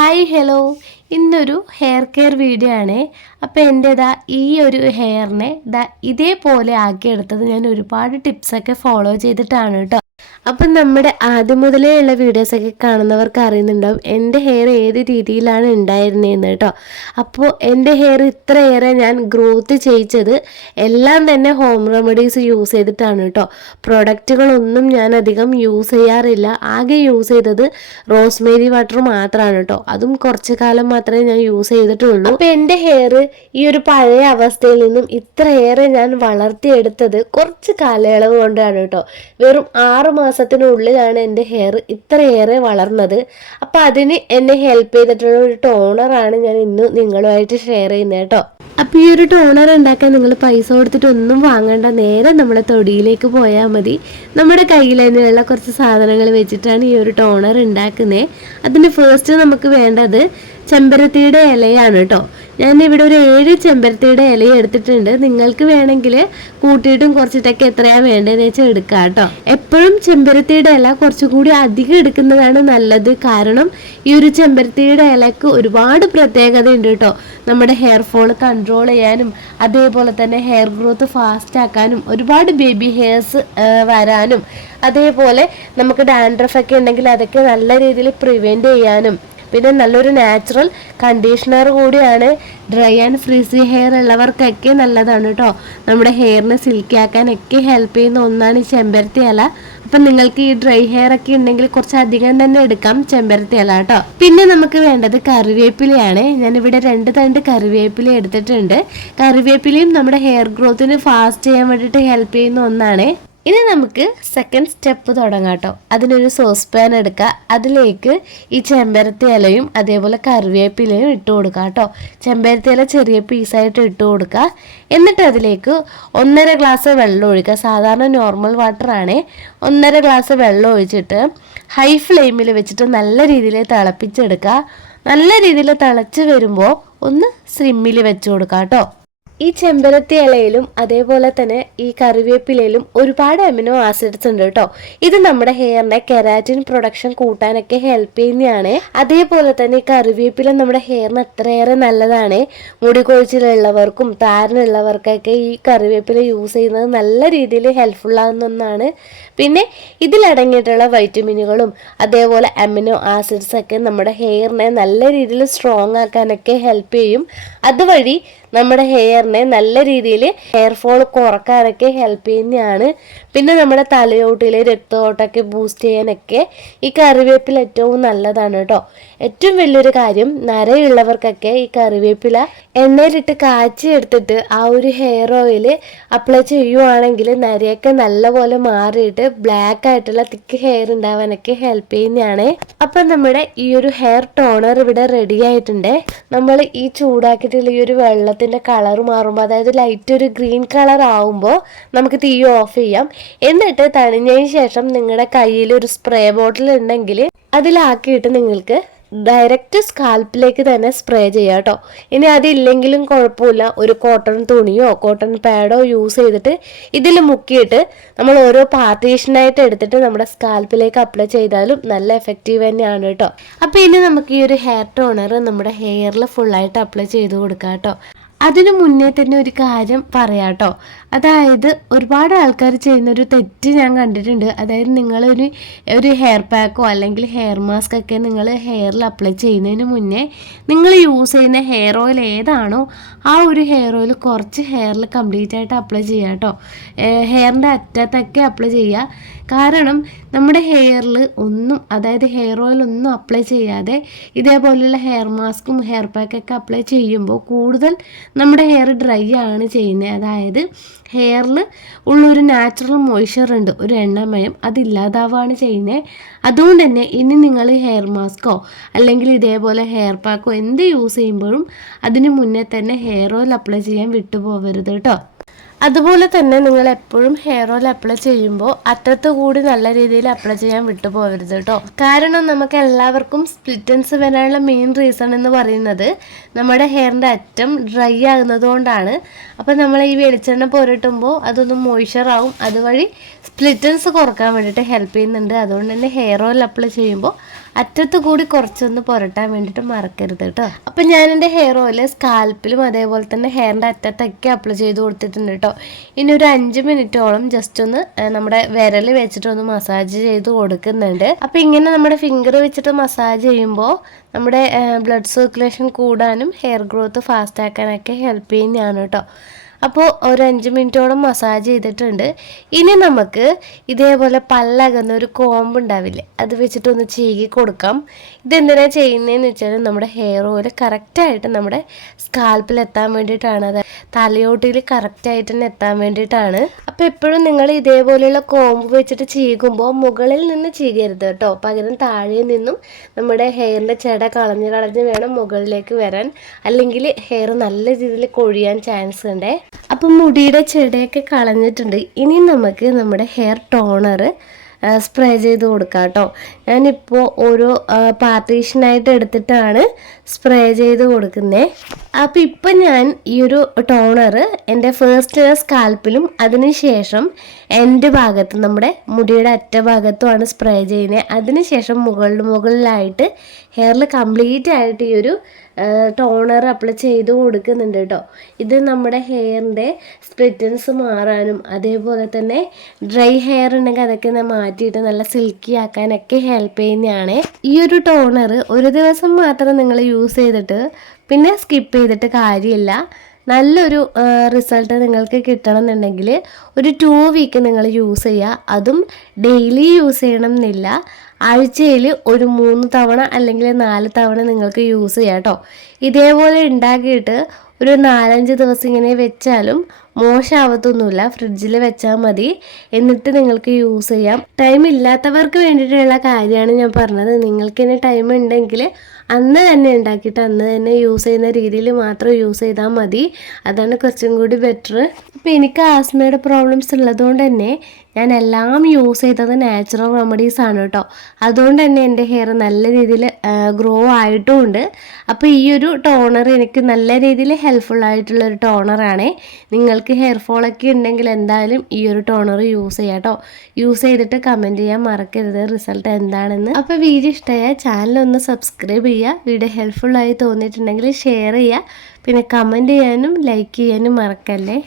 Hi hello ഇന്നൊരു hair care video ആണ്. അപ്പോൾ എന്റെ ദാ ഈ ഒരു ഹെയറിനെ ദാ ഇതേപോലെ ആക്കിയെടുത്തത് ഞാൻ ഒരുപാട് ടിപ്സൊക്കെ ഫോളോ ചെയ്തിട്ടാണ് കേട്ടോ. അപ്പം നമ്മുടെ ആദ്യം മുതലേ ഉള്ള വീഡിയോസൊക്കെ കാണുന്നവർക്ക് അറിയുന്നുണ്ടാവും എന്റെ ഹെയർ ഏത് രീതിയിലാണ് ഉണ്ടായിരുന്നതെന്ന് കേട്ടോ. അപ്പോൾ എന്റെ ഹെയർ ഇത്രയേറെ ഞാൻ ഗ്രോത്ത് ചെയ്യിച്ചത് എല്ലാം തന്നെ ഹോം റെമഡീസ് യൂസ് ചെയ്തിട്ടാണ് കേട്ടോ. പ്രൊഡക്റ്റുകളൊന്നും ഞാൻ അധികം യൂസ് ചെയ്യാറില്ല. ആകെ യൂസ് ചെയ്തത് റോസ്മേരി വാട്ടർ മാത്രമാണ് കേട്ടോ. അതും കുറച്ച് കാലം മാത്രമേ ഞാൻ യൂസ് ചെയ്തിട്ടുള്ളൂ. അപ്പോൾ എന്റെ ഹെയർ ഈ ഒരു പഴയ അവസ്ഥയിൽ നിന്നും ഇത്രയേറെ ഞാൻ വളർത്തിയെടുത്തത് കുറച്ച് കാലയളവ് കൊണ്ടാണ് കേട്ടോ. വെറും ആറ് മാസത്തിനുള്ളിലാണ് എന്റെ ഹെയർ ഇത്രയേറെ വളർന്നത്. അപ്പോൾ അതിന് എന്നെ ഹെൽപ്പ് ചെയ്തിട്ടുള്ള ഒരു ടോണറാണ് ഞാൻ ഇന്ന് നിങ്ങളുമായിട്ട് ഷെയർ ചെയ്യുന്നത് കേട്ടോ. അപ്പോൾ ഈ ഒരു ടോണർ ഉണ്ടാക്കാൻ നിങ്ങൾ പൈസ കൊടുത്തിട്ട് ഒന്നും വാങ്ങണ്ട. നേരെ നമ്മുടെ തൊടിയിലേക്ക് പോയാൽ മതി. നമ്മുടെ കയ്യിൽ തന്നെയുള്ള കുറച്ച് സാധനങ്ങൾ വെച്ചിട്ടാണ് ഈ ഒരു ടോണർ ഉണ്ടാക്കുന്നത്. അതിന് ഫസ്റ്റ് നമുക്ക് വേണ്ടത് ചെമ്പരത്തിയുടെ ഇലയാണ് കേട്ടോ. ഞാൻ ഇവിടെ ഒരു ഏഴ് ചെമ്പരത്തിയുടെ ഇല എടുത്തിട്ടുണ്ട്. നിങ്ങൾക്ക് വേണമെങ്കിൽ കൂട്ടിയിട്ടും കുറച്ചിട്ടൊക്കെ എത്രയാണ് വേണ്ടതെന്ന് വെച്ചാൽ എടുക്കാം കേട്ടോ. എപ്പോഴും ചെമ്പരത്തിയുടെ ഇല കുറച്ചുകൂടി അധികം എടുക്കുന്നതാണ് നല്ലത്. കാരണം ഈ ഒരു ചെമ്പരത്തിയുടെ ഇലക്ക് ഒരുപാട് പ്രത്യേകത ഉണ്ട് കേട്ടോ. നമ്മുടെ ഹെയർ ഫോൾ കൺട്രോൾ ചെയ്യാനും അതേപോലെ തന്നെ ഹെയർ ഗ്രോത്ത് ഫാസ്റ്റ് ആക്കാനും ഒരുപാട് ബേബി ഹെയർസ് വരാനും അതേപോലെ നമുക്ക് ഡാൻഡ്രഫ് ഒക്കെ ഉണ്ടെങ്കിൽ അതൊക്കെ നല്ല രീതിയിൽ പ്രിവെന്റ് ചെയ്യാനും പിന്നെ നല്ലൊരു നാച്ചുറൽ കണ്ടീഷണർ കൂടിയാണ് ഡ്രൈ ആൻഡ് ഫ്രീസി ഹെയർ ഉള്ളവർക്കൊക്കെ നല്ലതാണ് കേട്ടോ നമ്മുടെ ഹെയറിനെ സിൽക്കി ആക്കാനൊക്കെ ഹെൽപ്പ് ചെയ്യുന്ന ഒന്നാണ് ഈ ചെമ്പരത്തി ഇല. അപ്പം നിങ്ങൾക്ക് ഈ ഡ്രൈ ഹെയർ ഒക്കെ ഉണ്ടെങ്കിൽ കുറച്ച് അധികം തന്നെ എടുക്കാം ചെമ്പരത്തി ഇല കേട്ടോ പിന്നെ നമുക്ക് വേണ്ടത് കറിവേപ്പിലയാണ്. ഞാനിവിടെ രണ്ട് തണ്ട് കറിവേപ്പില എടുത്തിട്ടുണ്ട്. കറിവേപ്പിലയും നമ്മുടെ ഹെയർ ഗ്രോത്തിന് ഫാസ്റ്റ് ചെയ്യാൻ വേണ്ടിയിട്ട് ഹെൽപ്പ് ചെയ്യുന്ന ഒന്നാണ്. ഇനി നമുക്ക് സെക്കൻഡ് സ്റ്റെപ്പ് തുടങ്ങാം കേട്ടോ അതിനൊരു സോസ് പാൻ എടുക്കുക. അതിലേക്ക് ഈ ചെമ്പരത്തി ഇലയും അതേപോലെ കറിവേപ്പിലയും ഇട്ട് കൊടുക്കുക കേട്ടോ ചെമ്പരത്തി ഇല ചെറിയ പീസായിട്ട് ഇട്ട് കൊടുക്കുക. എന്നിട്ട് അതിലേക്ക് ഒന്നര ഗ്ലാസ് വെള്ളം ഒഴിക്കുക. സാധാരണ നോർമൽ വാട്ടർ ആണ്. ഒന്നര ഗ്ലാസ് വെള്ളം ഒഴിച്ചിട്ട് ഹൈ ഫ്ലെയിമിൽ വെച്ചിട്ട് നല്ല രീതിയിൽ തിളപ്പിച്ചെടുക്കുക. നല്ല രീതിയിൽ തിളച്ച് വരുമ്പോൾ ഒന്ന് സിമ്മിൽ വെച്ച് കൊടുക്കുക കേട്ടോ ഈ ചെമ്പരത്തി ഇലയിലും അതേപോലെ തന്നെ ഈ കറിവേപ്പിലയിലും ഒരുപാട് അമിനോ ആസിഡ്സ് ഉണ്ട് കേട്ടോ. ഇത് നമ്മുടെ ഹെയറിനെ കെരാറ്റിൻ പ്രൊഡക്ഷൻ കൂട്ടാനൊക്കെ ഹെൽപ്പ് ചെയ്യുന്നതാണ്. അതേപോലെ തന്നെ ഈ കറിവേപ്പില നമ്മുടെ ഹെയറിന് അത്രയേറെ നല്ലതാണ്. മുടി കൊഴിച്ചിലുള്ളവർക്കും താരനുള്ളവർക്കൊക്കെ ഈ കറിവേപ്പില യൂസ് ചെയ്യുന്നത് നല്ല രീതിയിൽ ഹെൽപ്ഫുൾ ആകുന്ന ഒന്നാണ്. പിന്നെ ഇതിലടങ്ങിയിട്ടുള്ള വൈറ്റമിനുകളും അതേപോലെ അമിനോ ആസിഡ്സ് ഒക്കെ നമ്മുടെ ഹെയറിനെ നല്ല രീതിയിൽ സ്ട്രോങ് ആക്കാനൊക്കെ ഹെൽപ്പ് ചെയ്യും. അതുവഴി നമ്മുടെ ഹെയറിനെ നല്ല രീതിയിൽ ഹെയർ ഫോൾ കുറക്കാനൊക്കെ ഹെൽപ്പ് ചെയ്യുന്നതാണ്. പിന്നെ നമ്മുടെ തലയോട്ടിലെ രക്തയോട്ടമൊക്കെ ബൂസ്റ്റ് ചെയ്യാനൊക്കെ ഈ കറിവേപ്പില ഏറ്റവും നല്ലതാണ് കേട്ടോ. ഏറ്റവും വലിയൊരു കാര്യം നരയുള്ളവർക്കൊക്കെ ഈ കറിവേപ്പില എണ്ണയിലിട്ട് കാച്ചി എടുത്തിട്ട് ആ ഒരു ഹെയർ ഓയിൽ അപ്ലൈ ചെയ്യുവാണെങ്കിൽ നരയൊക്കെ നല്ലപോലെ മാറിയിട്ട് ബ്ലാക്ക് ആയിട്ടുള്ള തിക്ക് ഹെയർ ഉണ്ടാവാനൊക്കെ ഹെൽപ്പ് ചെയ്യുന്നതാണ്. അപ്പം നമ്മുടെ ഈ ഒരു ഹെയർ ടോണർ ഇവിടെ റെഡി ആയിട്ടുണ്ട്. നമ്മൾ ഈ ചൂടാക്കിയിട്ടുള്ള ഈ ഒരു വെള്ളത്തിന്റെ കളർ മാറുമ്പോൾ അതായത് ലൈറ്റ് ഒരു ഗ്രീൻ കളർ ആവുമ്പോൾ നമുക്ക് തീ ഓഫ് ചെയ്യാം. എന്നിട്ട് തണിഞ്ഞതിന് ശേഷം നിങ്ങളുടെ കയ്യിൽ ഒരു സ്പ്രേ ബോട്ടിൽ ഉണ്ടെങ്കിൽ അതിലാക്കിയിട്ട് നിങ്ങൾക്ക് ഡയറക്റ്റ് സ്കാൽപ്പിലേക്ക് തന്നെ സ്പ്രേ ചെയ്യാം കേട്ടോ. ഇനി അതില്ലെങ്കിലും കുഴപ്പമില്ല. ഒരു കോട്ടൺ തുണിയോ കോട്ടൺ പാഡോ യൂസ് ചെയ്തിട്ട് ഇതിൽ മുക്കിയിട്ട് നമ്മൾ ഓരോ പാർട്ടീഷനായിട്ട് എടുത്തിട്ട് നമ്മുടെ സ്കാൽപ്പിലേക്ക് അപ്ലൈ ചെയ്താലും നല്ല എഫക്റ്റീവ് തന്നെയാണ് കേട്ടോ. അപ്പോൾ ഇനി നമുക്ക് ഈ ഒരു ഹെയർ ടോണർ നമ്മുടെ ഹെയറിൽ ഫുള്ളായിട്ട് അപ്ലൈ ചെയ്ത് കൊടുക്കാം കേട്ടോ. അതിനു മുന്നേ തന്നെ ഒരു കാര്യം പറയാട്ടോ. അതായത് ഒരുപാട് ആൾക്കാർ ചെയ്യുന്ന ഒരു തെറ്റ് ഞാൻ കണ്ടിട്ടുണ്ട്. അതായത് നിങ്ങളൊരു ഒരു ഹെയർ പാക്കോ അല്ലെങ്കിൽ ഹെയർ മാസ്ക് ഒക്കെ നിങ്ങൾ ഹെയറിൽ അപ്ലൈ ചെയ്യുന്നതിന് മുന്നേ നിങ്ങൾ യൂസ് ചെയ്യുന്ന ഹെയർ ഓയിൽ ഏതാണോ ആ ഒരു ഹെയർ ഓയിൽ കുറച്ച് ഹെയറിൽ കംപ്ലീറ്റ് ആയിട്ട് അപ്ലൈ ചെയ്യുക കേട്ടോ ഹെയറിന്റെ അറ്റത്തൊക്കെ അപ്ലൈ ചെയ്യുക. കാരണം നമ്മുടെ ഹെയറിൽ ഒന്നും അതായത് ഹെയർ ഓയിൽ ഒന്നും അപ്ലൈ ചെയ്യാതെ ഇതേപോലെയുള്ള ഹെയർ മാസ്കും ഹെയർ പാക്കൊക്കെ അപ്ലൈ ചെയ്യുമ്പോൾ കൂടുതൽ നമ്മുടെ ഹെയർ ഡ്രൈ ആണ് ചെയ്യുന്നത് അതായത് ഹെയറിൽ ഉള്ളൊരു നാച്ചുറൽ മോയ്സ്ചർ ഉണ്ട് ഒരു എണ്ണമയം അതില്ലാതാവാണ് ചെയ്യുന്നത് അതുകൊണ്ട് തന്നെ ഇനി നിങ്ങൾ ഹെയർ മാസ്കോ അല്ലെങ്കിൽ ഇതേപോലെ ഹെയർ പാക്കോ എന്ത് യൂസ് ചെയ്യുമ്പോഴും അതിന് മുന്നേ തന്നെ ഹെയർ ഓയിൽ അപ്ലൈ ചെയ്യാൻ വിട്ടുപോകരുത് കേട്ടോ. അതുപോലെ തന്നെ നിങ്ങൾ എപ്പോഴും ഹെയർ ഓയിൽ അപ്ലൈ ചെയ്യുമ്പോൾ അറ്റത്ത് കൂടി നല്ല രീതിയിൽ അപ്ലൈ ചെയ്യാൻ വിട്ടുപോകരുത് കേട്ടോ കാരണം നമുക്ക് എല്ലാവർക്കും സ്പ്ലിറ്റൻസ് വരാനുള്ള മെയിൻ റീസൺ എന്ന് പറയുന്നത് നമ്മുടെ ഹെയറിന്റെ അറ്റം ഡ്രൈ ആകുന്നത് കൊണ്ടാണ്. അപ്പോൾ നമ്മൾ ഈ വെളിച്ചെണ്ണ പുരട്ടുമ്പോൾ അതൊന്ന് മോയ്സ്ചർ ആവും. അതുവഴി സ്പ്ലിറ്റൻസ് കുറയ്ക്കാൻ വേണ്ടിയിട്ട് ഹെൽപ്പ് ചെയ്യുന്നുണ്ട്. അതുകൊണ്ട് തന്നെ ഹെയർ ഓയിൽ അപ്ലൈ ചെയ്യുമ്പോൾ അറ്റത്ത് കൂടി കുറച്ചൊന്ന് പുരട്ടാൻ വേണ്ടിയിട്ട് മറക്കരുത് കേട്ടോ അപ്പം ഞാൻ എന്റെ ഹെയർ ഓയിൽ സ്കാൽപ്പിലും അതേപോലെ തന്നെ ഹെയറിന്റെ അറ്റത്തൊക്കെ അപ്ലൈ ചെയ്ത് കൊടുത്തിട്ടുണ്ട് കേട്ടോ ഇനി ഒരു അഞ്ച് മിനിറ്റോളം ജസ്റ്റ് ഒന്ന് നമ്മുടെ വിരൽ വെച്ചിട്ട് ഒന്ന് മസാജ് ചെയ്ത് കൊടുക്കുന്നുണ്ട്. അപ്പം ഇങ്ങനെ നമ്മുടെ ഫിംഗർ വെച്ചിട്ട് മസാജ് ചെയ്യുമ്പോൾ നമ്മുടെ ബ്ലഡ് സർക്കുലേഷൻ കൂടാനും ഹെയർ ഗ്രോത്ത് ഫാസ്റ്റ് ആക്കാനൊക്കെ ഹെൽപ്പ് ചെയ്യുന്നതാണ് കേട്ടോ അപ്പോൾ ഒരു അഞ്ച് മിനിറ്റോളം മസാജ് ചെയ്തിട്ടുണ്ട്. ഇനി നമുക്ക് ഇതേപോലെ പല്ലകുന്ന ഒരു കോമ്പ് ഉണ്ടാവില്ലേ അത് വെച്ചിട്ടൊന്ന് ചീകി കൊടുക്കാം. ഇതെന്തിനാ ചെയ്യുന്നതെന്ന് വെച്ചാൽ നമ്മുടെ ഹെയർ ഓയിൽ കറക്റ്റായിട്ട് നമ്മുടെ സ്കാൽപ്പിൽ എത്താൻ വേണ്ടിയിട്ടാണ്. അത് തലയോട്ടിയിൽ കറക്റ്റായിട്ട് തന്നെ എത്താൻ വേണ്ടിയിട്ടാണ്. അപ്പോൾ എപ്പോഴും നിങ്ങൾ ഇതേപോലെയുള്ള കോമ്പ് വെച്ചിട്ട് ചീകുമ്പോൾ മുകളിൽ നിന്ന് ചീകരുത് കേട്ടോ. പകരം താഴെ നിന്നും നമ്മുടെ ഹെയറിന്റെ ചെട കളഞ്ഞ് കളഞ്ഞ് വേണം മുകളിലേക്ക് വരാൻ. അല്ലെങ്കിൽ ഹെയർ നല്ല രീതിയിൽ കൊഴിയാൻ ചാൻസ് ഉണ്ട്. അപ്പം മുടിയുടെ ചെടയൊക്കെ കളഞ്ഞിട്ടുണ്ട്. ഇനി നമുക്ക് നമ്മുടെ ഹെയർ ടോണർ സ്പ്രേ ചെയ്ത് കൊടുക്കാം കേട്ടോ. ഞാനിപ്പോൾ ഓരോ പാർട്ടീഷനായിട്ട് എടുത്തിട്ടാണ് സ്പ്രേ ചെയ്ത് കൊടുക്കുന്നത് അപ്പോൾ ഇപ്പം ഞാൻ ഈ ഒരു ടോണർ എന്റെ ഫേസ്റ്റ് സ്കാൽപ്പിലും അതിനുശേഷം എന്റെ ഭാഗത്ത് നമ്മുടെ മുടിയുടെ അറ്റ ഭാഗത്തുമാണ് സ്പ്രേ ചെയ്യുന്നത് അതിനുശേഷം മുകളിൽ മുകളിലായിട്ട് ഹെയറിൽ കംപ്ലീറ്റ് ആയിട്ട് ഈ ഒരു ടോണർ അപ്ലൈ ചെയ്ത് കൊടുക്കുന്നുണ്ട് കേട്ടോ. ഇത് നമ്മുടെ ഹെയറിന്റെ സ്പ്ലിറ്റൻസ് മാറാനും അതേപോലെ തന്നെ ഡ്രൈ ഹെയർ ഉണ്ടെങ്കിൽ അതൊക്കെ മാറ്റിയിട്ട് നല്ല സിൽക്കി ആക്കാനൊക്കെ ഹെൽപ്പ് ചെയ്യുന്നതാണ്. ഈ ഒരു ടോണർ ഒരു ദിവസം മാത്രം നിങ്ങൾ യൂസ് ചെയ്തിട്ട് പിന്നെ സ്കിപ്പ് ചെയ്തിട്ട് കാര്യമില്ല. നല്ലൊരു റിസൾട്ട് നിങ്ങൾക്ക് കിട്ടണം എന്നുണ്ടെങ്കിൽ ഒരു ടു വീക്ക് നിങ്ങൾ യൂസ് ചെയ്യുക. അതും ഡെയിലി യൂസ് ചെയ്യണം എന്നില്ല ആഴ്ചയിൽ ഒരു മൂന്ന് തവണ അല്ലെങ്കിൽ നാല് തവണ നിങ്ങൾക്ക് യൂസ് ചെയ്യാം കേട്ടോ. ഇതേപോലെ ഉണ്ടാക്കിയിട്ട് ഒരു നാലഞ്ച് ദിവസം ഇങ്ങനെ വെച്ചാലും മോശമാവത്തൊന്നുമില്ല. ഫ്രിഡ്ജിൽ വെച്ചാൽ മതി. എന്നിട്ട് നിങ്ങൾക്ക് യൂസ് ചെയ്യാം. ടൈം ഇല്ലാത്തവർക്ക് വേണ്ടിയിട്ടുള്ള കാര്യമാണ് ഞാൻ പറഞ്ഞത്. നിങ്ങൾക്ക് ഇനി ടൈം ഉണ്ടെങ്കിൽ അന്ന് തന്നെ ഉണ്ടാക്കിയിട്ട് അന്ന് തന്നെ യൂസ് ചെയ്യുന്ന രീതിയിൽ മാത്രം യൂസ് ചെയ്താൽ മതി. അതാണ് കുറച്ചും കൂടി ബെറ്റർ അപ്പോൾ എനിക്ക് ആസ്മയുടെ പ്രോബ്ലംസ് ഉള്ളതുകൊണ്ട് തന്നെ ഞാൻ എല്ലാം യൂസ് ചെയ്തത് നാച്ചുറൽ റെമഡീസ് ആണ് കേട്ടോ അതുകൊണ്ട് തന്നെ എന്റെ ഹെയർ നല്ല രീതിയിൽ ഗ്രോ ആയിട്ടുമുണ്ട്. അപ്പോൾ ഈ ഒരു ടോണർ എനിക്ക് നല്ല രീതിയിൽ ഹെൽപ്ഫുൾ ആയിട്ടുള്ള ഒരു ടോണറാണ് നിങ്ങൾക്ക് ഹെയർ ഫോളൊക്കെ ഉണ്ടെങ്കിൽ എന്തായാലും ഈ ഒരു ടോണർ യൂസ് ചെയ്യാം കേട്ടോ യൂസ് ചെയ്തിട്ട് കമന്റ് ചെയ്യാൻ മറക്കരുത്. റിസൾട്ട് എന്താണെന്ന്. അപ്പോൾ വീഡിയോ ഇഷ്ടമായ ചാനൽ ഒന്ന് സബ്സ്ക്രൈബ് ചെയ്യുക. വീഡിയോ ഹെൽപ്ഫുൾ ആയി തോന്നിയിട്ടുണ്ടെങ്കിൽ ഷെയർ ചെയ്യുക. പിന്നെ കമന്റ് ചെയ്യാനും ലൈക്ക് ചെയ്യാനും മറക്കല്ലേ?